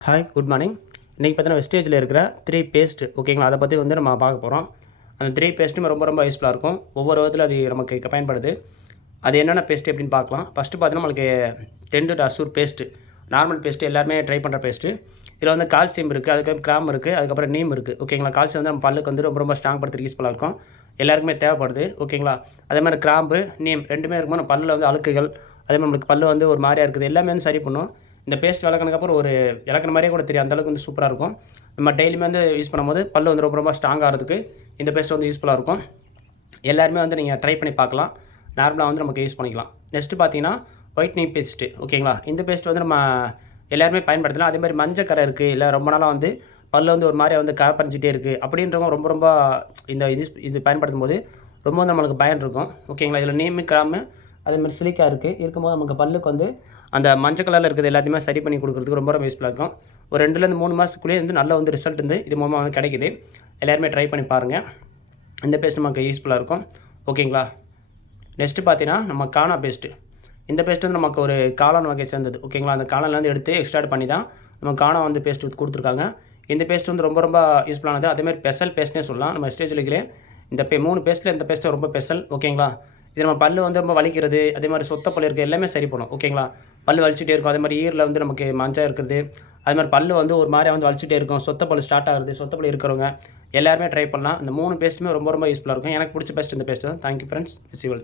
Hi good morning. இன்றைக்கி பார்த்தீங்கன்னா வெஸ்டேஜில் இருக்கிற 3 பேஸ்ட் ஓகேங்களா, அதை பற்றி வந்து நம்ம பார்க்க போகிறோம். அந்த 3 பேஸ்ட்டும் ரொம்ப யூஸ்ஃபுல்லாக இருக்கும். ஒவ்வொரு விதத்தில் அது நமக்கு பயன்படுது. அது என்னென்ன பேஸ்ட் எப்படின்னு பார்க்கலாம். ஃபஸ்ட்டு பார்த்தீங்கன்னா நம்மளுக்கு tent Azure paste, normal paste எல்லாருமே ட்ரை பண்ணுற பேஸ்ட்டு. இதில் வந்து கால்சியம் இருக்குது, அதுக்கப்புறம் கிராம் இருக்குது, அதுக்கப்புறம் நீம் இருக்குது ஓகேங்களா. கால்சியம் வந்து நம்ம பல்லுக்கு வந்து ரொம்ப ஸ்ட்ராங் படுத்துறதுக்கு யூஸ்ஃபுல்லாக இருக்கும். எல்லாருக்குமே தேவைப்படுது ஓகேங்களா. அதே மாதிரி கிராம்பு நீம் ரெண்டுமே இருக்கும்போது நம்ம பல்லில் வந்து அழுக்குகள், அதே மாதிரி நம்மளுக்கு பல்லு வந்து ஒரு மாதிரியாக இருக்குது, எல்லாமே வந்து சரி பண்ணும். இந்த பேஸ்ட் விளக்குனதுக்கப்புறம் ஒரு விளக்குன மாதிரியே கூட தெரியும், அந்தளவுக்கு வந்து சூப்பராக இருக்கும். நம்ம டெய்லியுமே வந்து யூஸ் பண்ணும்போது பல்லு வந்து ரொம்ப ஸ்ட்ராங் ஆகிறதுக்கு இந்த பேஸ்ட் வந்து யூஸ்ஃபுல்லாக இருக்கும். எல்லாருமே வந்து நீங்கள் ட்ரை பண்ணி பார்க்கலாம். நார்மலாக வந்து நமக்கு யூஸ் பண்ணிக்கலாம். நெக்ஸ்ட்டு பார்த்தீங்கன்னா ஒயிட்னிங் பேஸ்ட்டு ஓகேங்களா. இந்த பேஸ்ட் வந்து நம்ம எல்லாருமே பயன்படுத்தலாம். அதே மாதிரி மஞ்சள் கரை இருக்குது, இல்லை ரொம்ப நாளாக வந்து பல்லு வந்து ஒரு மாதிரியா வந்து கரை படிஞ்சிட்டே இருக்குது அப்படின்றவங்க ரொம்ப இந்த இது பயன்படுத்தும் போது ரொம்ப வந்து நம்மளுக்கு பயன் இருக்கும் ஓகேங்களா. இதில் நீம் கிராமு அதேமாதிரி சிலிக்கா இருக்கும்போது நமக்கு பல்லுக்கு வந்து அந்த மஞ்சள் கலரில் இருக்கிறது எல்லாத்தையுமே சரி பண்ணி கொடுக்குறதுக்கு ரொம்ப யூஸ்ஃபுல்லாக இருக்கும். ஒரு 2லேருந்து 3 மாதத்துக்குள்ளேயே வந்து நல்ல வந்து ரிசல்ட் வந்து இது மூலமாக வந்து கிடைக்குது. எல்லாருமே ட்ரை பண்ணி பாருங்கள். இந்த பேஸ்ட் நமக்கு யூஸ்ஃபுல்லாக இருக்கும் ஓகேங்களா. நெக்ஸ்ட்டு பார்த்தீங்கன்னா நம்ம கானா பேஸ்ட்டு. இந்த பேஸ்ட் வந்து நமக்கு ஒரு காளான் வகை சேர்ந்தது ஓகேங்களா. அந்த காளான்லேருந்து எடுத்து எக்ஸ்ட்ராக்ட் பண்ணி தான் நம்ம கானா வந்து பேஸ்ட் கொடுத்துருக்காங்க. இந்த பேஸ்ட் வந்து ரொம்ப யூஸ்ஃபுல்லானது. அதேமாதிரி ஸ்பெஷல் பேஸ்ட்னே சொல்லலாம். நம்ம ஸ்டேஜ்லேயே இந்த 3 பேஸ்ட்டில் இந்த பேஸ்ட்டு ரொம்ப ஸ்பெஷல் ஓகேங்களா. இது நம்ம பல்லு வந்து ரொம்ப வலிக்கிறது, அதே மாதிரி சொத்த பல்லு இருக்குது, எல்லாமே சரி பண்ணும் ஓகேங்களா. பல்லு வலிச்சுட்டே இருக்கும், அதே மாதிரி ஈரில் வந்து நமக்கு மஞ்சள் இருக்கிறது, அது மாதிரி பல்லு வந்து ஒரு மாதிரியா வந்து வலிச்சுட்டே இருக்கும், சொத்த பல்லு ஸ்டார்ட் ஆகுது, சொத்த பல்லு இருக்கிறவங்க எல்லாருமே ட்ரை பண்ணலாம். இந்த 3 பேஸ்ட்டுமே ரொம்ப யூஸ்ஃபுல்லாக இருக்கும். எனக்கு பிடிச்ச பேஸ்ட் இந்த பேஸ்ட் தான். Thank you friends. Wish you all.